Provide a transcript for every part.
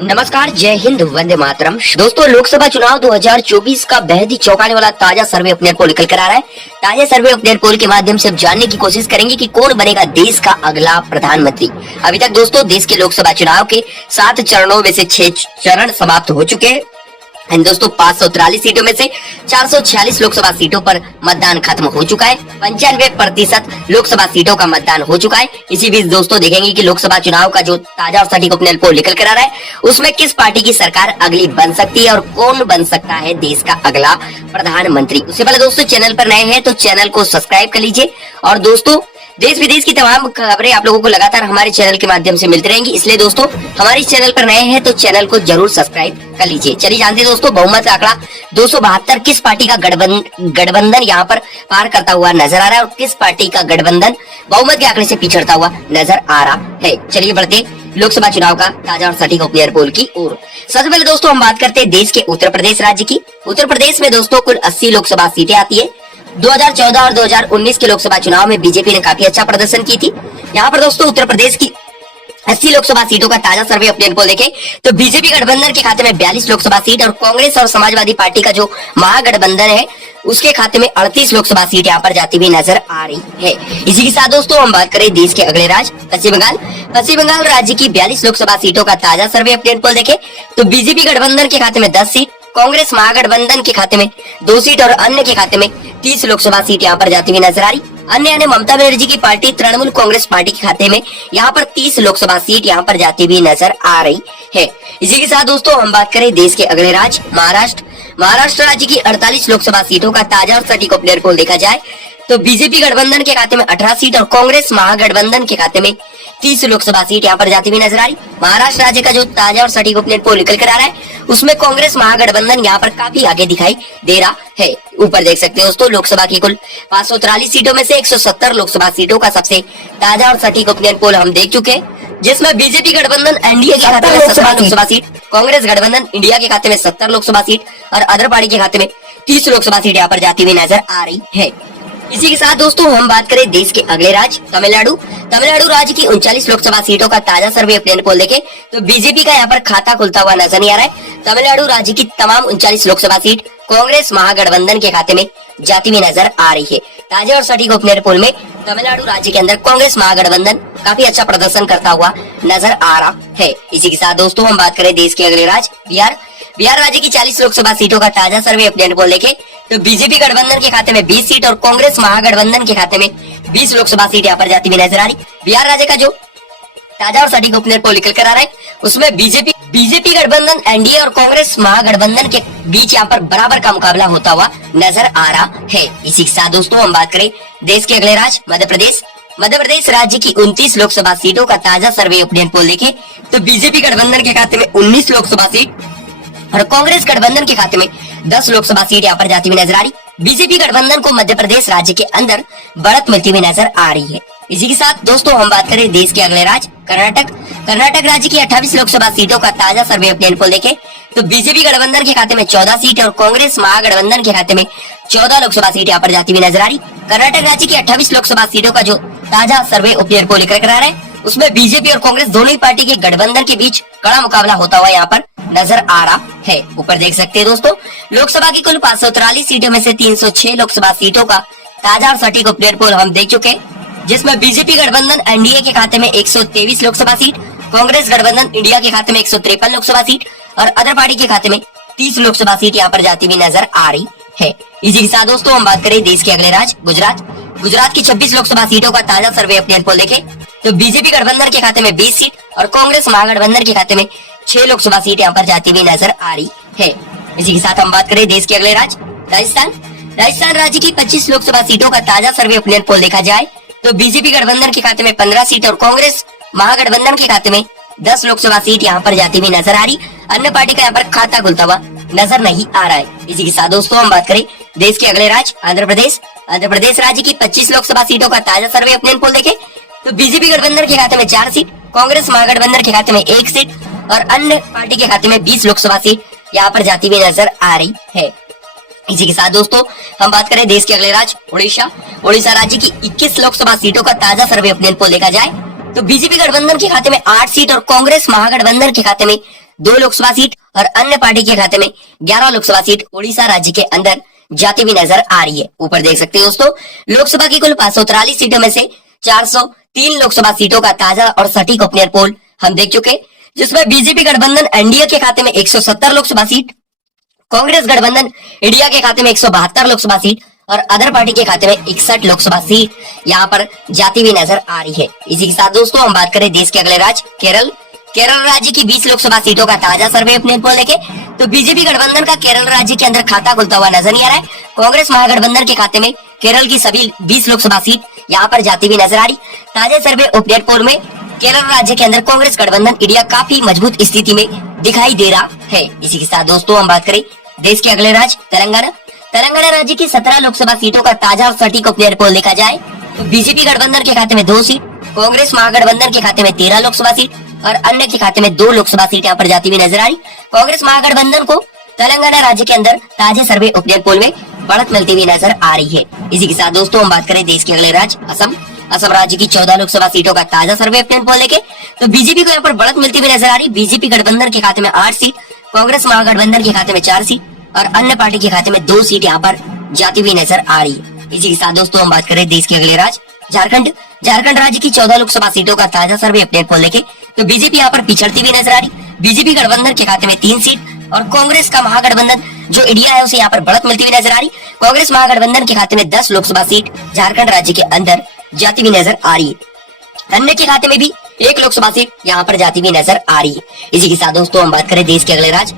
नमस्कार, जय हिंद, वंदे मातरम। दोस्तों, लोकसभा चुनाव 2024 का बेहद ही चौंकाने वाला ताजा सर्वे अपडेट पोल निकल कर आ रहा है। ताजा सर्वे अपडेट पोल के माध्यम से अब जानने की कोशिश करेंगे कि कौन बनेगा देश का अगला प्रधानमंत्री। अभी तक दोस्तों देश के लोकसभा चुनाव के 7 चरणों में से 6 चरण समाप्त हो चुके हैं। दोस्तों 543 सीटों में से 446 लोकसभा सीटों पर मतदान खत्म हो चुका है। 95% लोकसभा सीटों का मतदान हो चुका है। इसी बीच दोस्तों देखेंगे कि लोकसभा चुनाव का जो ताजा और सटीक ओपिनियन पोल निकल कर आ रहा है, उसमें किस पार्टी की सरकार अगली बन सकती है और कौन बन सकता है देश का अगला प्रधानमंत्री। उससे पहले दोस्तों चैनल पर नए हैं तो चैनल को सब्सक्राइब कर लीजिए। और दोस्तों देश विदेश की तमाम खबरें आप लोगों को लगातार हमारे चैनल के माध्यम से मिलती रहेंगी, इसलिए दोस्तों हमारे चैनल पर नए हैं तो चैनल को जरूर सब्सक्राइब कर लीजिए। चलिए जानते हैं दोस्तों बहुमत का आंकड़ा 272 किस पार्टी का गठबंधन यहाँ पर पार करता हुआ नजर आ रहा है और किस पार्टी का गठबंधन बहुमत के आंकड़े से पिछड़ता हुआ नजर आ रहा है। चलिए बढ़ते लोकसभा चुनाव का ताजा और सटीक ओपिनियन पोल की ओर। सबसे पहले दोस्तों हम बात करते हैं देश के उत्तर प्रदेश राज्य की। उत्तर प्रदेश में दोस्तों कुल 80 लोकसभा सीटें आती है। 2014 और 2019 के लोकसभा चुनाव में बीजेपी ने काफी अच्छा प्रदर्शन की थी। यहाँ पर दोस्तों उत्तर प्रदेश की 80 लोकसभा सीटों का ताजा सर्वे अपडेट पोल देखें तो बीजेपी गठबंधन के खाते में 42 लोकसभा सीट और कांग्रेस और समाजवादी पार्टी का जो महागठबंधन है उसके खाते में 38 लोकसभा सीट यहाँ पर जाती हुई नजर आ रही है। इसी के साथ दोस्तों हम बात करें देश के अगले राज्य पश्चिम बंगाल। पश्चिम बंगाल राज्य की 42 लोकसभा सीटों का ताजा सर्वे अपडेट पोल देखें तो बीजेपी गठबंधन के खाते में 10 सीट, कांग्रेस महागठबंधन के खाते में 2 सीट और अन्य के खाते में 30 लोकसभा सीट यहाँ पर जाती हुई नजर आ रही। अन्य ममता बनर्जी की पार्टी तृणमूल कांग्रेस पार्टी के खाते में यहाँ पर 30 लोकसभा सीट यहाँ पर जाती हुई नजर आ रही है। इसी के साथ दोस्तों हम बात करें देश के अगले राज्य महाराष्ट्र। महाराष्ट्र राज्य की 48 लोकसभा सीटों का ताजा और सटीक ओपिनियन पोल देखा जाए तो बीजेपी गठबंधन के खाते में 18 सीट और कांग्रेस महागठबंधन के खाते में 30 लोकसभा सीट यहाँ पर जाती हुई नजर आ रही। महाराष्ट्र राज्य का जो ताजा और सटीक ओपिनियन पोल निकल कर आ रहा है उसमें कांग्रेस महागठबंधन यहाँ पर काफी आगे दिखाई दे रहा है। ऊपर देख सकते हैं दोस्तों लोकसभा की कुल 543 सीटों में से 170 लोकसभा सीटों का सबसे ताजा और सटीक ओपिनियन पोल हम देख चुके हैं, जिसमें बीजेपी गठबंधन एनडीए के खाते में 17 लोकसभा सीट, कांग्रेस गठबंधन इंडिया के खाते में 70 लोकसभा सीट और अदर पार्टी के खाते में 30 लोकसभा सीट यहाँ पर जाती हुई नजर आ रही है। इसी के साथ दोस्तों हम बात करें देश के अगले राज्य तमिलनाडु। तमिलनाडु राज्य की 39 लोकसभा सीटों का ताजा सर्वे अपडेट पोल देखें तो बीजेपी का यहाँ पर खाता खुलता हुआ नजर नहीं आ रहा है। तमिलनाडु राज्य की तमाम 39 लोकसभा सीट कांग्रेस महागठबंधन के खाते में जाती हुई नजर आ रही है। ताजा और सटीक ओपिनियन पोल में तमिलनाडु राज्य के अंदर कांग्रेस महागठबंधन काफी अच्छा प्रदर्शन करता हुआ नजर आ रहा है। इसी के साथ दोस्तों हम बात करें देश के अगले राज्य बिहार। बिहार राज्य की 40 लोकसभा सीटों का ताजा सर्वे अपडेट पोल देखें तो बीजेपी गठबंधन के खाते में 20 सीट और कांग्रेस महागठबंधन के खाते में 20 लोकसभा सीट यहाँ पर जाती हुई नजर आ रही। बिहार राज्य का जो ताजा और सटीक ओपिनियन पोल निकल कर आ रहा है उसमें बीजेपी गठबंधन एनडीए और कांग्रेस महागठबंधन के बीच यहाँ पर बराबर का मुकाबला होता हुआ नजर आ रहा है। इसी के साथ दोस्तों हम बात करें देश के अगले राज्य मध्य प्रदेश। मध्य प्रदेश राज्य की 29 लोकसभा सीटों का ताजा सर्वे ओपिनियन पोल देखें तो बीजेपी गठबंधन के खाते में 19 लोकसभा सीट और कांग्रेस गठबंधन के खाते में 10 लोकसभा सीट यहाँ पर जाती हुई नजर आ रही। बीजेपी गठबंधन को मध्य प्रदेश राज्य के अंदर बढ़त मिलती हुई नजर आ रही है। इसी के साथ दोस्तों हम बात करें देश के अगले राज्य कर्नाटक। कर्नाटक राज्य की 28 लोकसभा सीटों का ताजा सर्वे अपडेट पोल देखें तो बीजेपी गठबंधन के खाते में 14 सीट और कांग्रेस महागठबंधन के खाते में 14 लोकसभा सीट यहाँ पर जाती हुई नजर आ रही। कर्नाटक राज्य की 28 लोकसभा सीटों का जो ताजा सर्वे ओपिनियन पोल निकल कर आ रहा है उसमें बीजेपी और कांग्रेस दोनों ही पार्टी के गठबंधन के बीच कड़ा मुकाबला होता हुआ यहाँ पर नजर आ रहा है। ऊपर देख सकते हैं दोस्तों लोकसभा की कुल 543 सीटों में से 306 लोकसभा सीटों का ताजा और सटीक अपडेट पोल हम देख चुके हैं, जिसमें बीजेपी गठबंधन एनडीए के खाते में 123 लोकसभा सीट, कांग्रेस गठबंधन इंडिया के खाते में 153 लोकसभा सीट और अदर पार्टी के खाते में 30 लोकसभा सीट यहाँ पर जाती हुई नजर आ रही है। इसी के साथ दोस्तों हम बात करें देश के अगले राज्य गुजरात। गुजरात की 26 लोकसभा सीटों का ताजा सर्वे अपडेट पोल देखें तो बीजेपी गठबंधन के खाते में 20 सीट और कांग्रेस महागठबंधन के खाते में 6 लोकसभा सीट यहाँ पर जाती हुई नजर आ रही है। इसी के साथ हम बात करें देश के अगले राज्य राजस्थान। राजस्थान राज्य की 25 लोकसभा सीटों का ताजा सर्वे ओपिनियन पोल देखा जाए तो बीजेपी गठबंधन के खाते में 15 सीट और कांग्रेस महागठबंधन के खाते में 10 लोकसभा सीट यहाँ पर जाती हुई नजर आ रही। अन्य पार्टी का यहाँ पर खाता खुलता हुआ नजर नहीं आ रहा है। इसी के साथ दोस्तों हम बात करें देश के अगले राज्य आंध्र प्रदेश। आंध्र प्रदेश राज्य की 25 लोकसभा सीटों का ताजा सर्वे ओपिनियन पोल देखें तो बीजेपी गठबंधन के खाते में 4 सीट, कांग्रेस महागठबंधन के खाते में 1 सीट और अन्य पार्टी के खाते में 20 लोकसभा सीट यहाँ पर जाती हुई नजर आ रही है। इसी के साथ दोस्तों हम बात करें देश के अगले राज्य उड़ीसा। उड़ीसा राज्य की 21 लोकसभा सीटों का ताजा सर्वे ओपिनियन पोल देखा जाए तो बीजेपी गठबंधन के खाते में 8 सीट और कांग्रेस महागठबंधन के खाते में 2 लोकसभा सीट और अन्य पार्टी के खाते में 11 लोकसभा सीट उड़ीसा राज्य के अंदर जाती हुई नजर आ रही है। ऊपर देख सकते हैं दोस्तों, लोकसभा की कुल 543 सीटों में से 403 लोकसभा सीटों का ताजा और सटीक ओपिनियन पोल हम देख चुके, जिसमें बीजेपी गठबंधन एनडीए के खाते में 170 लोकसभा सीट, कांग्रेस गठबंधन इंडिया के खाते में 172 लोकसभा सीट और अदर पार्टी के खाते में 61 लोकसभा सीट यहाँ पर जाती हुई नजर आ रही है। इसी के साथ दोस्तों हम बात करें देश के अगले राज्य केरल राज्य की 20 लोकसभा सीटों का ताजा सर्वे ओपिनियन पोल लेके, तो बीजेपी गठबंधन का केरल राज्य के अंदर खाता खुलता हुआ नजर नहीं आ रहा है। कांग्रेस महागठबंधन के खाते में केरल की सभी 20 लोकसभा सीट यहाँ पर जाती हुई नजर आ रही। ताजा सर्वे ओपिनियन पोल में केरल राज्य के अंदर कांग्रेस गठबंधन इंडिया काफी मजबूत स्थिति में दिखाई दे रहा है। इसी के साथ दोस्तों हम बात करें देश के अगले राज्य तेलंगाना राज्य की 17 लोकसभा सीटों का ताजा और सटीक ओपिनियन पोल देखा जाए तो बीजेपी गठबंधन के खाते में 2 सीट, कांग्रेस महागठबंधन के खाते में 13 लोकसभा सीट और अन्य के खाते में 2 लोकसभा सीट यहाँ पर जाती हुई नजर आ रही। कांग्रेस महागठबंधन को तेलंगाना राज्य के अंदर ताजे सर्वे ओपिनियन पोल में बढ़त मिलती हुई नजर आ रही है। इसी के साथ दोस्तों हम बात करें देश के अगले राज्य असम राज्य की 14 लोकसभा सीटों का ताजा सर्वे ओपिनियन पोल लेके, तो बीजेपी को यहाँ पर बढ़त मिलती हुई नजर आ रही। बीजेपी गठबंधन के खाते में 8 सीट, कांग्रेस महागठबंधन के खाते में 4 सीट और अन्य पार्टी के खाते में 2 सीट यहाँ पर जाती हुई नजर आ रही है। इसी के साथ दोस्तों हम बात करें देश के अगले राज्य झारखंड राज्य की 14 लोकसभा सीटों का ताजा सर्वे ओपिनियन पोल लेके, तो बीजेपी यहाँ पर पिछड़ती हुई नजर आ रही। बीजेपी गठबंधन के खाते में 3 सीट और कांग्रेस का महागठबंधन जो इंडिया है उसे यहाँ पर बढ़त मिलती हुई नजर आ रही। कांग्रेस महागठबंधन के खाते में 10 लोकसभा सीट झारखंड राज्य के अंदर जाती हुई नजर आ रही है। अन्य के खाते में भी 1 लोकसभा सीट यहाँ पर जाती हुई नजर आ रही है। इसी के साथ दोस्तों हम बात करें देश के अगले राज्य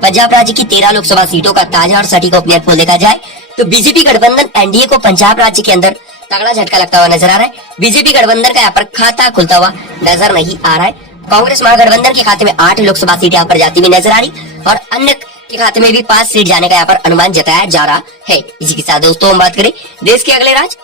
पंजाब राज्य की 13 लोकसभा सीटों का ताजा और सटीक ओपिनियन पोल देखा जाए तो बीजेपी गठबंधन एनडीए को पंजाब राज्य के अंदर तगड़ा झटका लगता हुआ नजर आ रहा है। बीजेपी गठबंधन का यहाँ पर खाता खुलता हुआ नजर नहीं आ रहा है। कांग्रेस महागठबंधन के खाते में 8 लोकसभा सीट यहाँ पर जाती हुई नजर आ रही और अन्य के खाते में भी 5 सीट जाने का यहाँ पर अनुमान जताया जा रहा है। इसी के साथ दोस्तों हम बात करें देश के अगले राज्य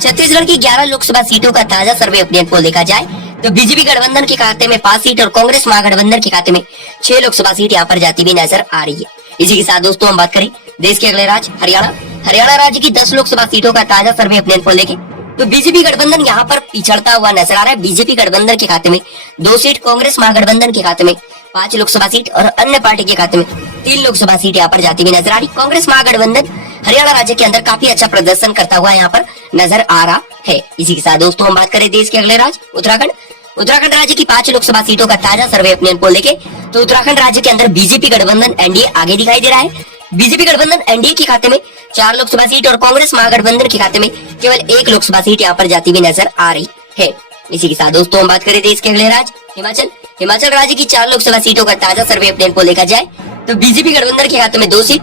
छत्तीसगढ़ की 11 लोकसभा सीटों का ताजा सर्वे ओपिनियन पोल देखा जाए तो बीजेपी गठबंधन के खाते में 5 सीट और कांग्रेस महागठबंधन के खाते में 6 लोकसभा सीट यहाँ पर जाती हुई नजर आ रही है। इसी के साथ दोस्तों हम बात करें देश के अगले राज्य हरियाणा राज्य की 10 लोकसभा सीटों का ताजा सर्वे ओपिनियन पोल लेके, तो बीजेपी गठबंधन यहाँ पर पिछड़ता हुआ नजर आ रहा है। बीजेपी गठबंधन के खाते में 2 सीट, कांग्रेस महागठबंधन के खाते में 5 लोकसभा सीट और अन्य पार्टी के खाते में 3 लोकसभा सीट यहाँ पर जाती हुई नजर आ रही। कांग्रेस महागठबंधन हरियाणा राज्य के अंदर काफी अच्छा प्रदर्शन करता हुआ यहाँ पर नजर आ रहा है। इसी के साथ दोस्तों हम बात करें देश के अगले राज्य उत्तराखंड राज्य की 5 लोकसभा सीटों का ताजा सर्वे ओपिनियन पोल लेके, तो उत्तराखंड राज्य के अंदर बीजेपी गठबंधन एनडीए आगे दिखाई दे रहा है। बीजेपी गठबंधन एनडीए के खाते में 4 लोकसभा सीट और कांग्रेस महागठबंधन के खाते में केवल 1 लोकसभा सीट यहाँ पर जाती हुई नजर आ रही है। इसी के साथ दोस्तों हम बात करें देश के अगले राज्य हिमाचल राज्य की 4 लोकसभा सीटों का ताजा सर्वे ओपिनियन पोल देखा जाए तो बीजेपी गठबंधन के खाते में 2 सीट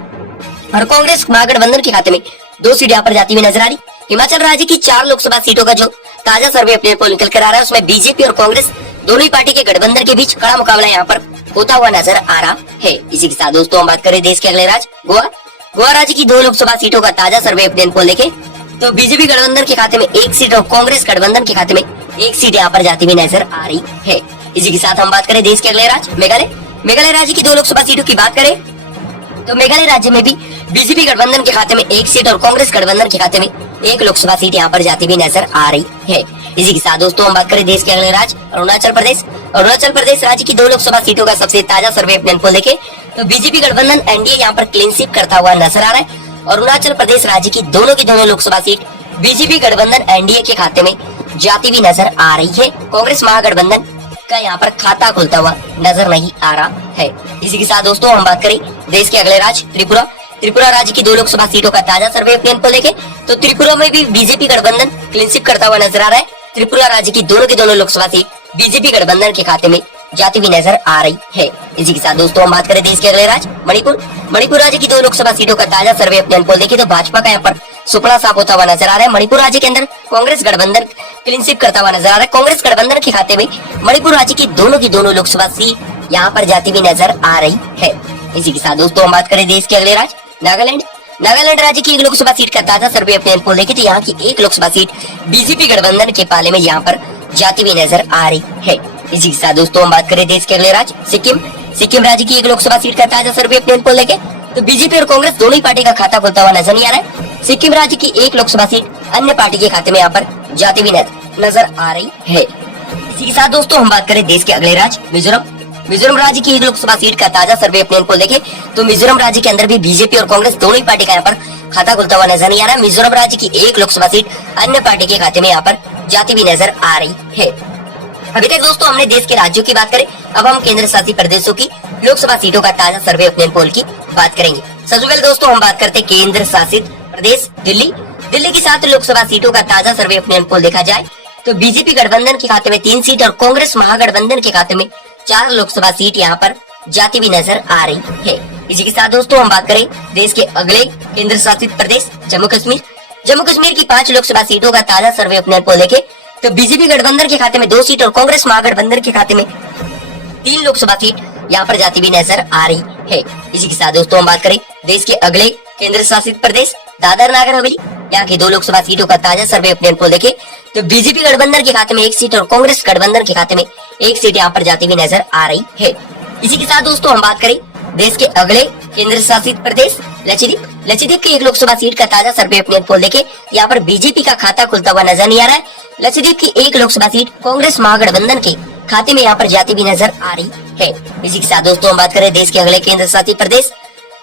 और कांग्रेस महागठबंधन के खाते में 2 सीट यहाँ पर जाती हुई नजर आ रही। हिमाचल राज्य की 4 लोकसभा सीटों का जो ताजा सर्वे ओपिनियन पोल निकल कर आ रहा है उसमें बीजेपी और कांग्रेस दोनों ही पार्टी के गठबंधन के बीच कड़ा मुकाबला यहाँ पर होता हुआ नजर आ रहा है। इसी के साथ दोस्तों हम बात करें देश के अगले राज्य गोवा राज्य की 2 लोकसभा सीटों का ताजा सर्वे ओपिनियन पोल देखे तो बीजेपी गठबंधन के खाते में 1 सीट और कांग्रेस गठबंधन के खाते में 1 सीट यहाँ पर जाती हुई नजर आ रही है। इसी के साथ हम बात करें देश के अगले राज्य मेघालय राज्य की 2 लोकसभा सीटों की बात करें तो मेघालय राज्य में भी बीजेपी गठबंधन के खाते में 1 सीट और कांग्रेस गठबंधन के खाते में 1 लोकसभा सीट यहाँ पर जाती हुई नजर आ रही है। इसी के साथ दोस्तों हम बात करें देश के अगले राज्य अरुणाचल प्रदेश राज्य की 2 लोकसभा सीटों का सबसे ताजा सर्वे ओपिनियन पोल देखे तो बीजेपी गठबंधन एनडीए यहाँ पर क्लीन स्वीप करता हुआ नजर आ रहा है। अरुणाचल प्रदेश राज्य की दोनों लोकसभा सीट बीजेपी गठबंधन एनडीए के खाते में जाती हुई नजर आ रही है। कांग्रेस महागठबंधन का यहाँ पर खाता खुलता हुआ नजर नहीं आ रहा है। इसी के साथ दोस्तों हम बात करें देश के अगले राज्य त्रिपुरा राज्य की 2 लोकसभा सीटों का ताजा सर्वे ओपिनियन पोल देखे तो त्रिपुरा में भी बीजेपी गठबंधन क्लीन स्वीप करता हुआ नजर आ रहा है। त्रिपुरा राज्य की दोनों लोकसभा सीट बीजेपी गठबंधन के खाते में जाती हुई नजर आ रही है। इसी के साथ दोस्तों हम बात करें देश के अगले राज्य मणिपुर राज्य की 2 लोकसभा सीटों का ताजा सर्वे ओपिनियन पोल देखे तो भाजपा का यहाँ पर सुपड़ा साफ होता हुआ नजर आ रहा है। मणिपुर राज्य के अंदर कांग्रेस गठबंधन क्लीन स्वीप करता हुआ नजर आ रहा है। कांग्रेस गठबंधन के खाते में मणिपुर राज्य की दोनों लोकसभा सीट यहाँ पर जाती हुई नजर आ रही है। इसी के साथ दोस्तों हम बात करें देश के अगले राज्य नागालैंड राज्य की 1 लोकसभा सीट का ताजा सर्वे ओपिनियन पोल देखे तो यहाँ की 1 लोकसभा सीट बीजेपी गठबंधन के पाले में यहाँ पर जाती हुई नजर आ रही है। इसी के साथ दोस्तों हम बात करें देश के अगले राज्य सिक्किम राज्य की 1 लोकसभा सीट का ताजा सर्वे ओपिनियन पोल देखे तो बीजेपी और कांग्रेस दोनों ही पार्टी का खाता खुलता हुआ नजर नहीं आ रहा है। सिक्किम राज्य की 1 लोकसभा सीट अन्य पार्टी के खाते में यहाँ पर जाती हुई नजर आ रही है। इसी के साथ दोस्तों हम बात करें देश के अगले राज्य मिजोरम राज्य की एक लोकसभा सीट का ताजा सर्वे ओपिनियन पोल देखे तो मिजोरम राज्य के अंदर भी बीजेपी और कांग्रेस दोनों ही पार्टी का यहाँ पर खाता खुलता हुआ नजर नहीं आ रहा है। मिजोरम राज्य की एक लोकसभा सीट अन्य पार्टी के खाते में यहाँ पर जाती हुई नजर आ रही है। अभी तक दोस्तों हमने देश के राज्यों की बात करें, अब हम केंद्र शासित प्रदेशों की लोकसभा सीटों का ताजा सर्वे ओपिनियन पोल की बात करेंगे। सबसे पहले दोस्तों हम बात करते हैं केंद्र शासित प्रदेश दिल्ली। दिल्ली की 7 लोकसभा सीटों का ताजा सर्वे ओपिनियन पोल देखा जाए तो बीजेपी गठबंधन के खाते में 3 सीट और कांग्रेस महागठबंधन के खाते में 4 लोकसभा सीट यहाँ पर जाती हुई नजर आ रही है। इसी के साथ दोस्तों हम बात करें देश के अगले केंद्र शासित प्रदेश जम्मू कश्मीर। जम्मू कश्मीर की 5 लोकसभा सीटों का ताजा सर्वे ओपिनियन पोल देखे तो बीजेपी गठबंधन के खाते में 2 सीट और कांग्रेस महागठबंधन के खाते में 3 लोकसभा सीट यहाँ पर जाती हुई नजर आ रही है। इसी के साथ दोस्तों हम बात करें देश के अगले केंद्र शासित प्रदेश दादर नगर हवेली, यहाँ की 2 लोकसभा सीटों का ताजा सर्वे ओपिनियन पोल देखे तो बीजेपी गठबंधन के खाते में 1 सीट और कांग्रेस गठबंधन के खाते में 1 सीट यहाँ पर जाती हुई नजर आ रही है। इसी के साथ दोस्तों हम बात करें देश के अगले केंद्र शासित प्रदेश लक्षद्वीप। लक्षद्वीप की 1 लोकसभा सीट का ताजा सर्वे ओपिनियन पोल देखे यहाँ पर बीजेपी का खाता खुलता हुआ नजर नहीं आ रहा है। लक्षद्वीप की 1 लोकसभा सीट कांग्रेस महागठबंधन के खाते में यहाँ पर जाती हुई नजर आ रही है। इसी के साथ दोस्तों हम बात करें देश के अगले केंद्र शासित प्रदेश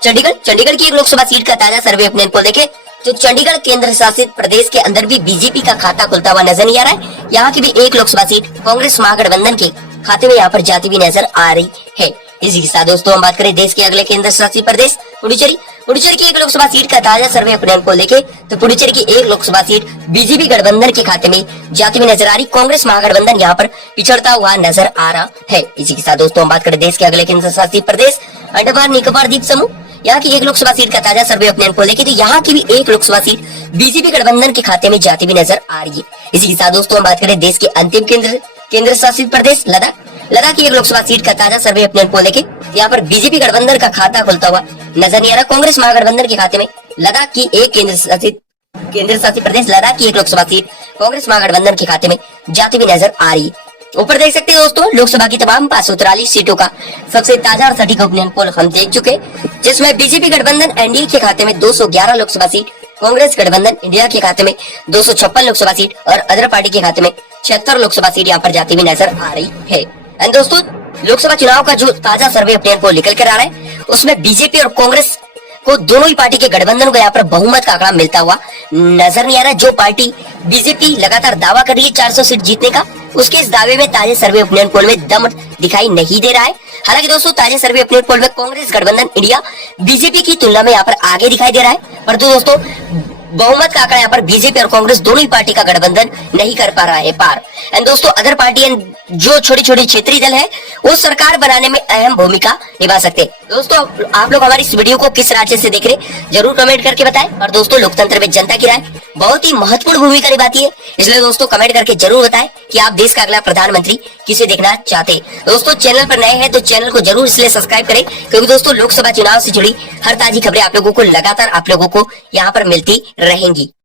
चंडीगढ़। चंडीगढ़ की 1 लोकसभा सीट का ताजा सर्वे ओपिनियन पोल देखे तो चंडीगढ़ केंद्र शासित प्रदेश के अंदर भी बीजेपी का खाता खुलता हुआ नजर नहीं आ रहा है। यहाँ की भी 1 लोकसभा सीट कांग्रेस महागठबंधन के खाते में यहाँ पर जाती हुई नजर आ रही है। इसी के साथ दोस्तों हम बात करें देश के अगले केंद्र शासित प्रदेश पुडुचेरी। पुडुचेरी की 1 लोकसभा सीट का ताजा सर्वे ओपिनियन पोल देखे तो पुडुचेरी की 1 लोकसभा सीट बीजेपी गठबंधन के खाते में जाती हुई नजर आ रही। कांग्रेस महागठबंधन यहाँ पर पिछड़ता हुआ नजर आ रहा है। इसी के साथ दोस्तों हम बात करें देश के अगले केंद्र शासित प्रदेश अंडमान निकोबार द्वीप समूह। यहाँ की 1 लोकसभा सीट का ताजा सर्वे ओपिनियन पोल देखे तो यहाँ की भी 1 लोकसभा सीट बीजेपी गठबंधन के खाते में जाती हुई नजर आ रही है। इसी के साथ दोस्तों हम बात करें देश के अंतिम केंद्र शासित प्रदेश लद्दाख। लद्दाख की 1 लोकसभा सीट का ताजा सर्वे ओपिनियन पोल देखे यहाँ पर बीजेपी गठबंधन का खाता खुलता हुआ नजर नहीं आ रहा। कांग्रेस महागठबंधन के खाते में लद्दाख की 1 केंद्र शासित प्रदेश लद्दाख की 1 लोकसभा सीट कांग्रेस महागठबंधन के खाते में जाती हुई नजर आ रही है। ऊपर देख सकते हैं दोस्तों लोकसभा की तमाम 543 सीटों का सबसे ताजा और सटीक ओपिनियन पोल हम देख चुके, जिसमें बीजेपी गठबंधन एनडीए के खाते में 211 लोकसभा सीट, कांग्रेस गठबंधन इंडिया के खाते में 256 लोकसभा सीट और अदर पार्टी के खाते में 76 लोकसभा सीट यहाँ पर जाती हुई नजर आ रही है। एंड दोस्तों लोकसभा चुनाव का जो ताजा सर्वे ओपिनियन पोल निकल कर आ रहा है उसमें बीजेपी और कांग्रेस को दोनों ही पार्टी के गठबंधन को यहाँ पर बहुमत का आंकड़ा मिलता हुआ नजर नहीं आ रहा। जो पार्टी बीजेपी लगातार दावा कर रही है 400 सीट जीतने का, उसके इस दावे में ताजे सर्वे ओपिनियन पोल में दम दिखाई नहीं दे रहा है। हालांकि दोस्तों ताजे सर्वे ओपिनियन पोल में कांग्रेस गठबंधन इंडिया बीजेपी की तुलना में यहाँ पर आगे दिखाई दे रहा है, परंतु दोस्तों बहुमत का आंकड़ा यहाँ पर बीजेपी और कांग्रेस दोनों ही पार्टी का गठबंधन नहीं कर पा रहा है पार। एंड दोस्तों अदर पार्टी जो छोटी छोटी क्षेत्रीय दल है वो सरकार बनाने में अहम भूमिका निभा सकते हैं। दोस्तों आप लोग हमारी इस वीडियो को किस राज्य से देख रहे हैं जरूर कमेंट करके बताएं। और दोस्तों लोकतंत्र में जनता की राय बहुत ही महत्वपूर्ण भूमिका निभाती है, इसलिए दोस्तों कमेंट करके जरूर बताएं कि आप देश का अगला प्रधानमंत्री किसे देखना चाहते हैं। दोस्तों चैनल पर नए हैं तो चैनल को जरूर इसलिए सब्सक्राइब करें क्योंकि दोस्तों लोकसभा चुनाव से जुड़ी हर ताजी खबरें आप लोगों को लगातार आप लोगों को यहाँ पर मिलती रहेंगी।